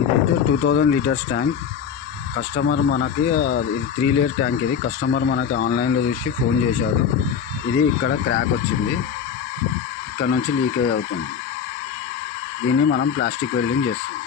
ఇదైతే 2000 litres tank. Customer మనకి ఇది 3 లేయర్ ట్యాంక్. ఇది కస్టమర్ మనకి ఆన్లైన్లో చూసి ఫోన్ చేశారు. ఇది ఇక్కడ క్రాక్ వచ్చింది, ఇక్కడ నుంచి లీకేజ్ అవుతుంది. దీన్ని మనం ప్లాస్టిక్ వెల్డింగ్ చేస్తాం.